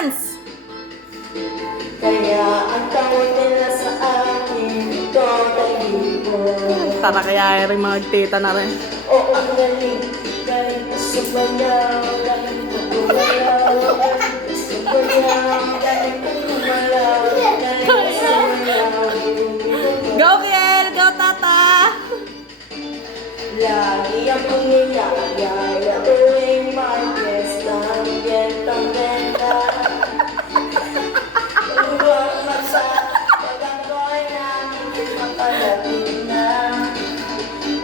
dance! Kaya ang tawag nila sa akin, Totalibo. Para kaya rin mga tita na rin. O ang galing, galing ko sumayaw, galing ko gumalaw, galing ko sumayaw, galing ko gumalaw, galing ko sumayaw. Go, Kiel! Go, Tata! Lagi akong niyayaya tuwing Martes ng gentang benta. Uwang masa, pag ako'y nakikipagpalating na.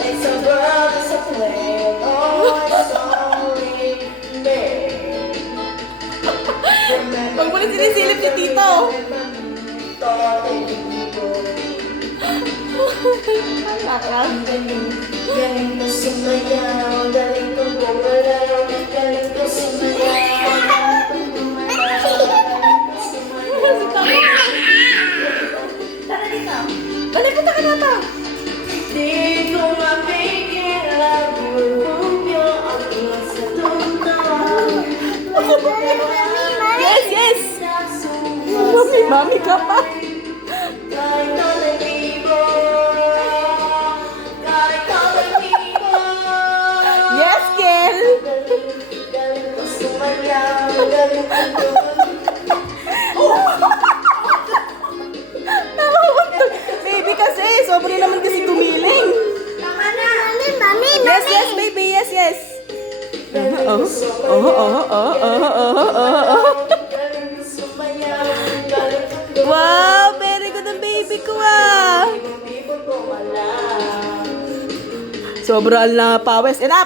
It's a world, it's a play, oh, it's only me. Pag muli sinisilip si Tito. Ang galing, galing ko sumayaw, galing ko gumalaw, galing ko sumayaw, galing ko gumalaw, galing ko sumayaw. Tara dito. Balik, punta ka na ito. Di ko mapigilan, bumubyo ang nasa tuntaw. Yes, yes! Mami, mami ka pa. Kahit Totalibo, kahit Totalibo. Yes, Kiel! Galing ko sumayaw, galing ko Baby kasi, sobre naman kasi tumiling. Tama na! Yes, yes, baby, yes, yes. Oh, oh, oh, oh, oh, oh, oh. Galing ko sumayaw, galing ko Wow, very good ang baby ko ah. Hindi ko wala. Sobrang na pawis. Enough!